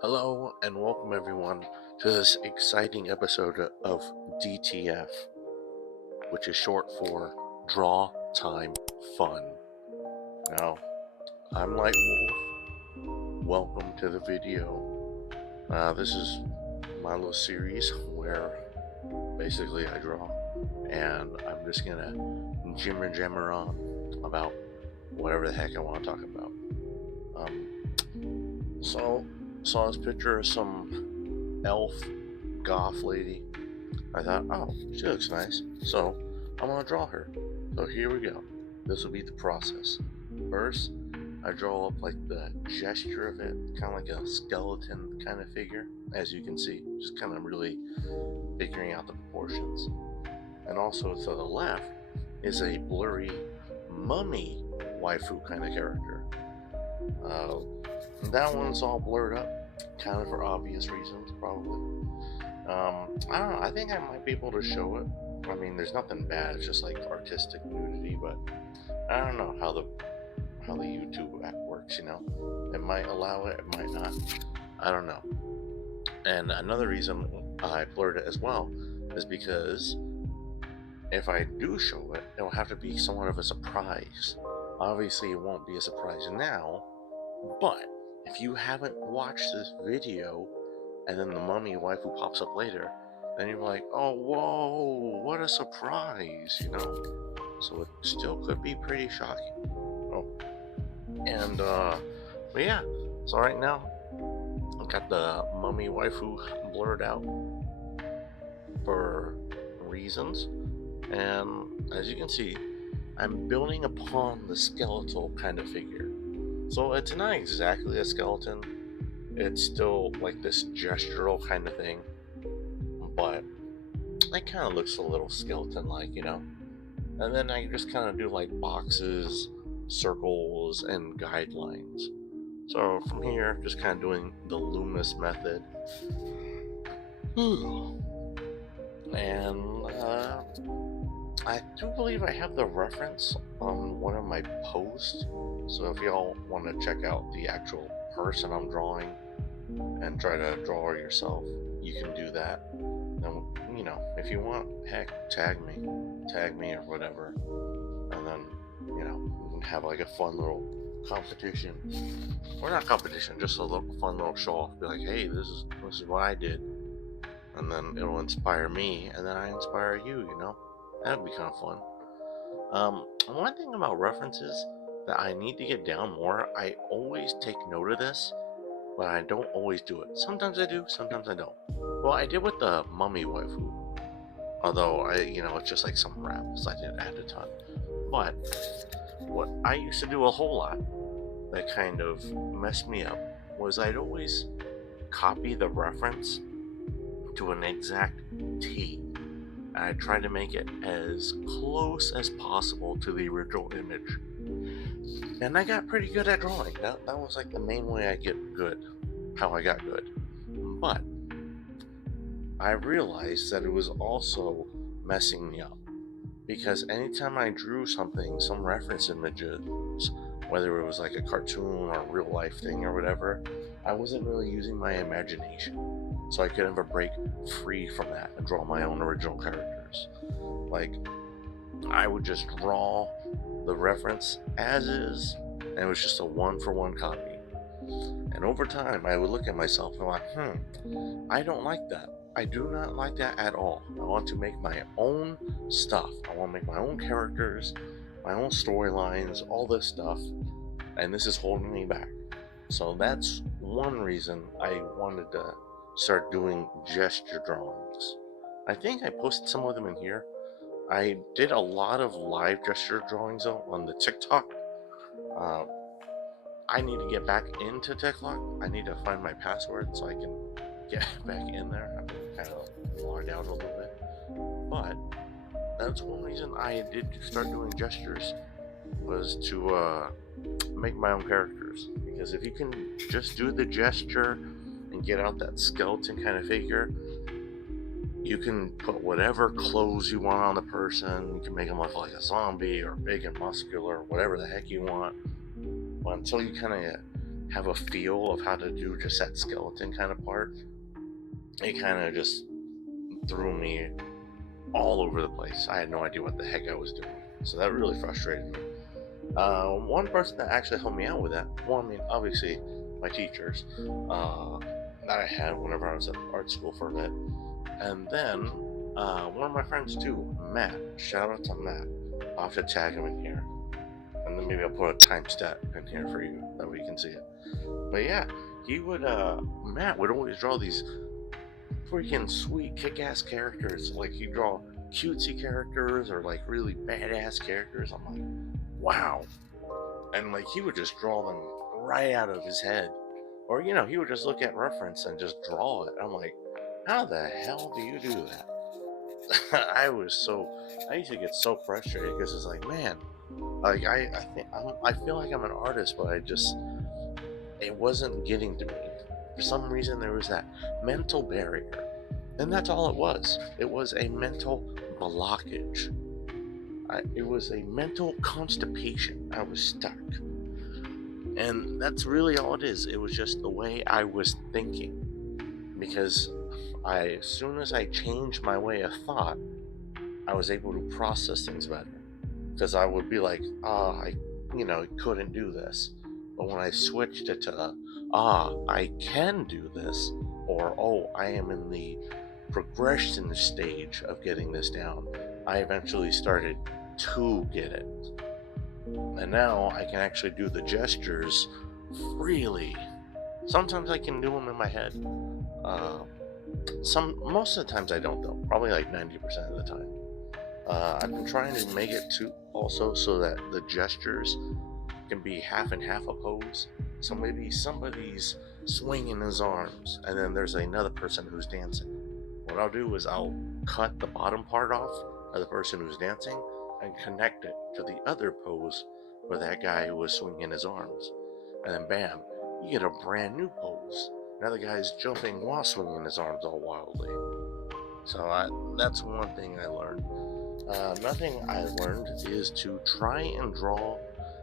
Hello and welcome everyone to this exciting episode of DTF, which is short for Draw Time Fun. Now, I'm Lightwolf. Welcome to the video. This is my little series where basically I draw and I'm just gonna jammer on about whatever the heck I want to talk about. So saw this picture of some elf goth lady. I thought, oh, she looks nice, so I'm gonna draw her. So here we go. This will be the process. First, I draw up like the gesture of it, kind of like a skeleton kind of figure, as you can see, just kind of really figuring out the proportions. And also to the left is a blurry mummy waifu kind of character. That one's all blurred up, kind of for obvious reasons, probably. I don't know. I think I might be able to show it. I mean, there's nothing bad. It's just like artistic nudity, but I don't know how the YouTube app works. It might allow it, it might not. I don't know. And another reason I blurred it as well is because if I do show it, it will have to be somewhat of a surprise. Obviously, it won't be a surprise now, but if you haven't watched this video and then the mummy waifu pops up later, then you're like, oh, whoa, what a surprise, So it still could be pretty shocking. Oh, and, but yeah, so right now, I've got the mummy waifu blurred out for reasons, and as you can see, I'm building upon the skeletal kind of figure. So it's not exactly a skeleton, it's still like this gestural kind of thing, but it kind of looks a little skeleton-like, And then I just kind of do like boxes, circles, and guidelines. So from here, just kind of doing the Loomis method. And I do believe I have the reference on one of my posts. So if y'all want to check out the actual person I'm drawing and try to draw her yourself, you can do that. And if you want, heck, tag me or whatever, and then we can have like a fun little competition, or not competition, just a little fun little show off. Be like, hey, this is what I did, and then it'll inspire me, and then I inspire you. That'd be kind of fun. One thing about references that I need to get down more, I always take note of this, but I don't always do it. Sometimes I do, sometimes I don't. Well, I did with the mummy waifu, although it's just like some raps. I didn't add a ton. But what I used to do a whole lot that kind of messed me up was I'd always copy the reference to an exact T. I tried to make it as close as possible to the original image. And I got pretty good at drawing. That was like the main way I get good. How I got good. But I realized that it was also messing me up. Because anytime I drew something, some reference images, whether it was like a cartoon or a real life thing or whatever, I wasn't really using my imagination. So I could never break free from that and draw my own original characters. Like, I would just draw the reference as is, and it was just a one-for-one copy. And over time, I would look at myself and like, I don't like that. I do not like that at all. I want to make my own stuff. I want to make my own characters, my own storylines, all this stuff, and this is holding me back. So that's one reason I wanted to start doing gesture drawings. I think I posted some of them in here. I did a lot of live gesture drawings though on the TikTok. I need to get back into TikTok. I need to find my password so I can get back in there. I've been kind of logged out a little bit. But that's one reason I did start doing gestures, was to make my own characters. Because if you can just do the gesture and get out that skeleton kind of figure, you can put whatever clothes you want on the person. You can make them look like a zombie or big and muscular, whatever the heck you want. But until you kind of have a feel of how to do just that skeleton kind of part, it kind of just threw me all over the place. I had no idea what the heck I was doing. So that really frustrated me. One person that actually helped me out with that, well, I mean, obviously, my teachers uh, that I had whenever I was at art school for a bit. And then one of my friends too, Matt. Shout out to Matt. I'll have to tag him in here. And then maybe I'll put a timestamp in here for you. That way you can see it. But yeah, Matt would always draw these freaking sweet kick-ass characters. Like he'd draw cutesy characters or like really badass characters. I'm like, wow. And like he would just draw them right out of his head. Or he would just look at reference and just draw it. I'm like, how the hell do you do that? I used to get so frustrated because it's like, man, like I feel like I'm an artist, but it wasn't getting to me. For some reason, there was that mental barrier, and that's all it was. It was a mental blockage. It was a mental constipation. I was stuck, and that's really all it is. It was just the way I was thinking, because as soon as I changed my way of thought, I was able to process things better. Because I would be like, I couldn't do this. But when I switched it to, I can do this, or, I am in the progression stage of getting this down, I eventually started to get it. And now I can actually do the gestures freely. Sometimes I can do them in my head. Most of the times I don't though. Probably like 90% of the time. I've been trying to make it too also so that the gestures can be half and half a pose. So maybe somebody's swinging his arms and then there's another person who's dancing. What I'll do is I'll cut the bottom part off of the person who's dancing and connect it to the other pose where that guy who was swinging his arms. And then bam, you get a brand new pose. Now the guy's jumping while swinging his arms all wildly. So that's one thing I learned. Another thing I learned is to try and draw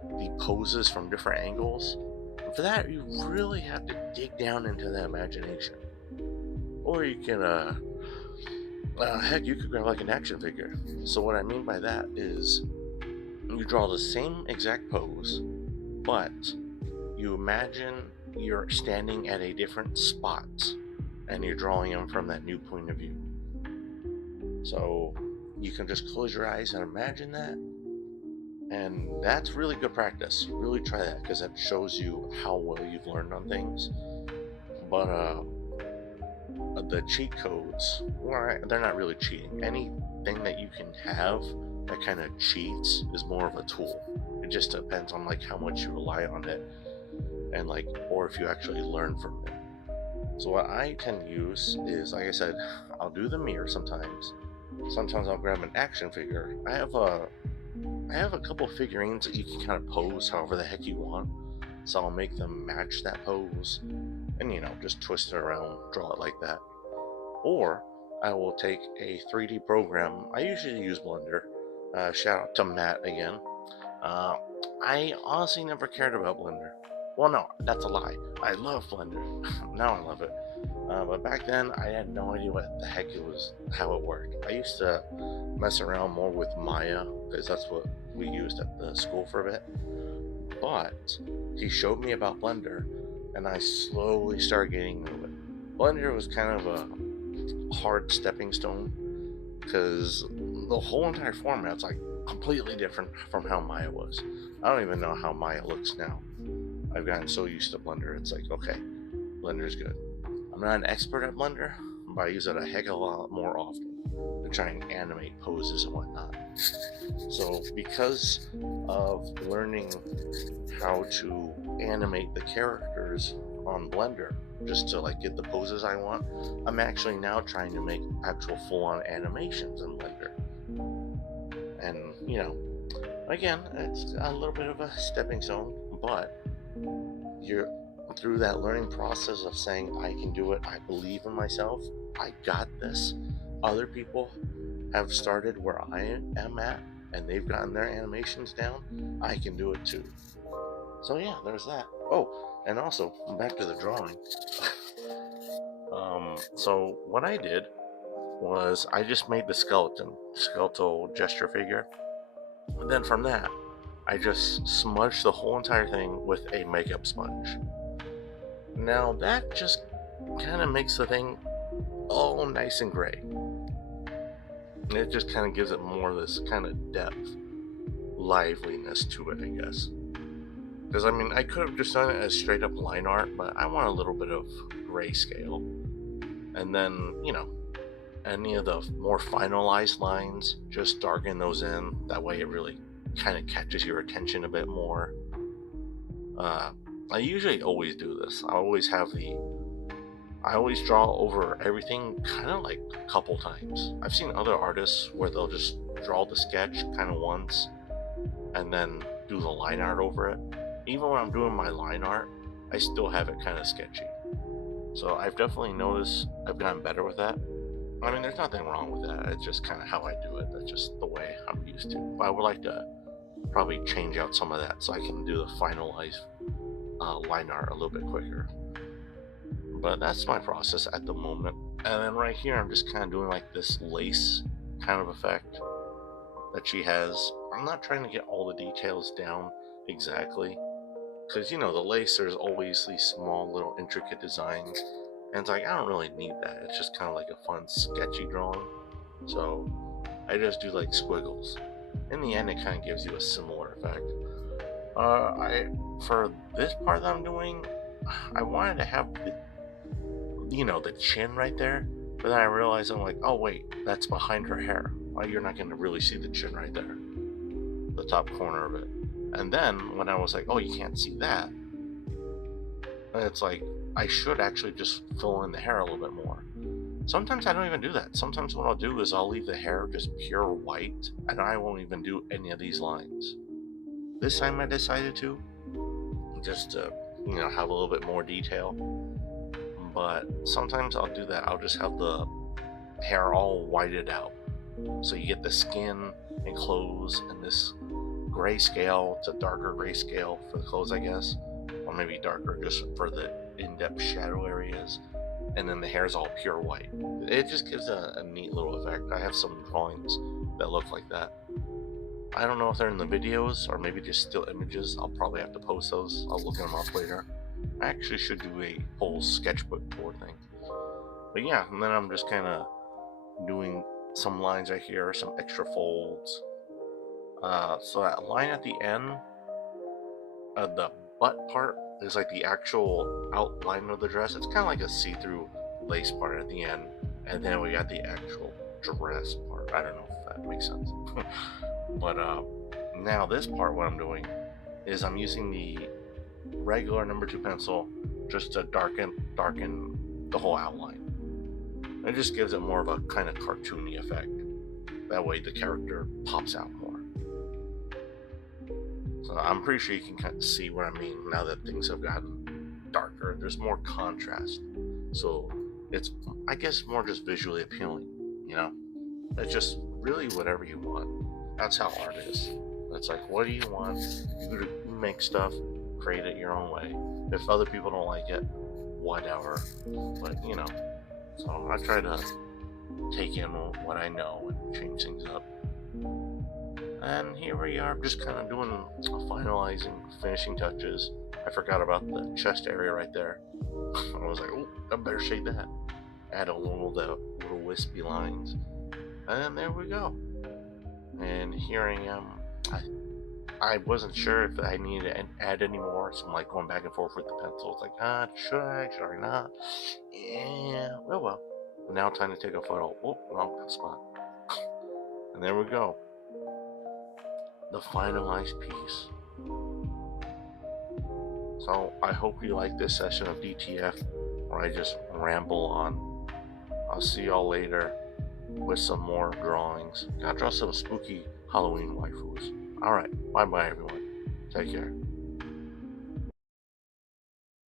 the poses from different angles. And for that, you really have to dig down into the imagination. Or you can, heck, you could grab like an action figure. So what I mean by that is you draw the same exact pose, but you imagine you're standing at a different spot and you're drawing them from that new point of view. So you can just close your eyes and imagine that, and that's really good practice. Really try that because that shows you how well you've learned on things. But the cheat codes, well, they're not really cheating. Anything that you can have that kind of cheats is more of a tool. It just depends on like how much you rely on it, and like, or if you actually learn from it. So what I tend to use is, like I said, I'll do the mirror sometimes. Sometimes I'll grab an action figure. I have a couple figurines that you can kind of pose however the heck you want. So I'll make them match that pose and just twist it around, draw it like that. Or I will take a 3D program. I usually use Blender. Shout out to Matt again. I honestly never cared about Blender. Well, no, that's a lie. I love Blender. Now I love it. But back then, I had no idea what the heck how it worked. I used to mess around more with Maya, because that's what we used at the school for a bit. But he showed me about Blender, and I slowly started getting into it. Blender was kind of a hard stepping stone, because the whole entire format's like completely different from how Maya was. I don't even know how Maya looks now. I've gotten so used to Blender, it's like, okay, Blender's good. I'm not an expert at Blender, but I use it a heck of a lot more often to try and animate poses and whatnot. So because of learning how to animate the characters on Blender, just to like get the poses I want, I'm actually now trying to make actual full-on animations in Blender. And again, it's a little bit of a stepping stone, but you're through that learning process of saying, I can do it, I believe in myself, I got this. Other people have started where I am at, and they've gotten their animations down. I can do it too. So yeah, there's that. Oh, and also back to the drawing. So what I did was I just made the skeletal gesture figure, and then from that, I just smudged the whole entire thing with a makeup sponge. Now that just kind of makes the thing all nice and gray. It just kind of gives it more of this kind of depth, liveliness to it, I guess. Because I mean, I could have just done it as straight up line art, but I want a little bit of grayscale. And then, any of the more finalized lines, just darken those in. That way it really kind of catches your attention a bit more. I usually always do this. I always draw over everything kind of like a couple times. I've seen other artists where they'll just draw the sketch kind of once and then do the line art over it. Even when I'm doing my line art, I still have it kind of sketchy. So I've definitely noticed I've gotten better with that. I mean, there's nothing wrong with that. It's just kind of how I do it. That's just the way I'm used to. But I would like to probably change out some of that so I can do the finalized line art a little bit quicker. But that's my process at the moment. And then right here, I'm just kind of doing like this lace kind of effect that she has. I'm not trying to get all the details down exactly, because the lace, there's always these small little intricate designs, and it's like I don't really need that. It's just kind of like a fun sketchy drawing, so I just do like squiggles. In the end, it kind of gives you a similar effect. For this part that I'm doing, I wanted to have the chin right there, but then I realized I'm like, oh wait, that's behind her hair. Well, you're not going to really see the chin right there, the top corner of it. And then when I was like, oh, you can't see that, it's like I should actually just fill in the hair a little bit more. Sometimes I don't even do that. Sometimes what I'll do is I'll leave the hair just pure white, and I won't even do any of these lines. This time I decided to, just to have a little bit more detail. But sometimes I'll do that. I'll just have the hair all whited out, so you get the skin and clothes and this grayscale. It's a darker grayscale for the clothes, I guess, or maybe darker just for the in-depth shadow areas, and then the hair is all pure white. It just gives a neat little effect. I have some drawings that look like that. I don't know if they're in the videos or maybe just still images. I'll probably have to post those. I'll look them up later. I actually should do a whole sketchbook board thing. But yeah, and then I'm just kind of doing some lines right here, some extra folds. So that line at the end, the butt part is like the actual outline of the dress. It's kind of like a see-through lace part at the end, and then we got the actual dress part. I don't know if that makes sense. But now this part, what I'm doing is I'm using the regular number 2 pencil just to darken the whole outline. It just gives it more of a kind of cartoony effect. That way the character pops out more. So I'm pretty sure you can kind of see what I mean now that things have gotten darker. There's more contrast. So it's, I guess, more just visually appealing, It's just really whatever you want. That's how art is. It's like, what do you want? You make stuff, create it your own way. If other people don't like it, whatever. But, so I try to take in what I know and change things up. And here we are, just kind of doing finalizing, finishing touches. I forgot about the chest area right there. I was like, oh, I better shade that. Add a little wispy lines. And there we go. And here I am. I wasn't sure if I needed to add any more, so I'm like going back and forth with the pencil. It's like, should I not? Yeah, well. Now time to take a photo. Oh, wrong spot. And there we go. The finalized piece. So I hope you like this session of DTF where I just ramble on. I'll see y'all later with some more drawings. Gotta draw some spooky Halloween waifus. Alright, bye bye everyone. Take care.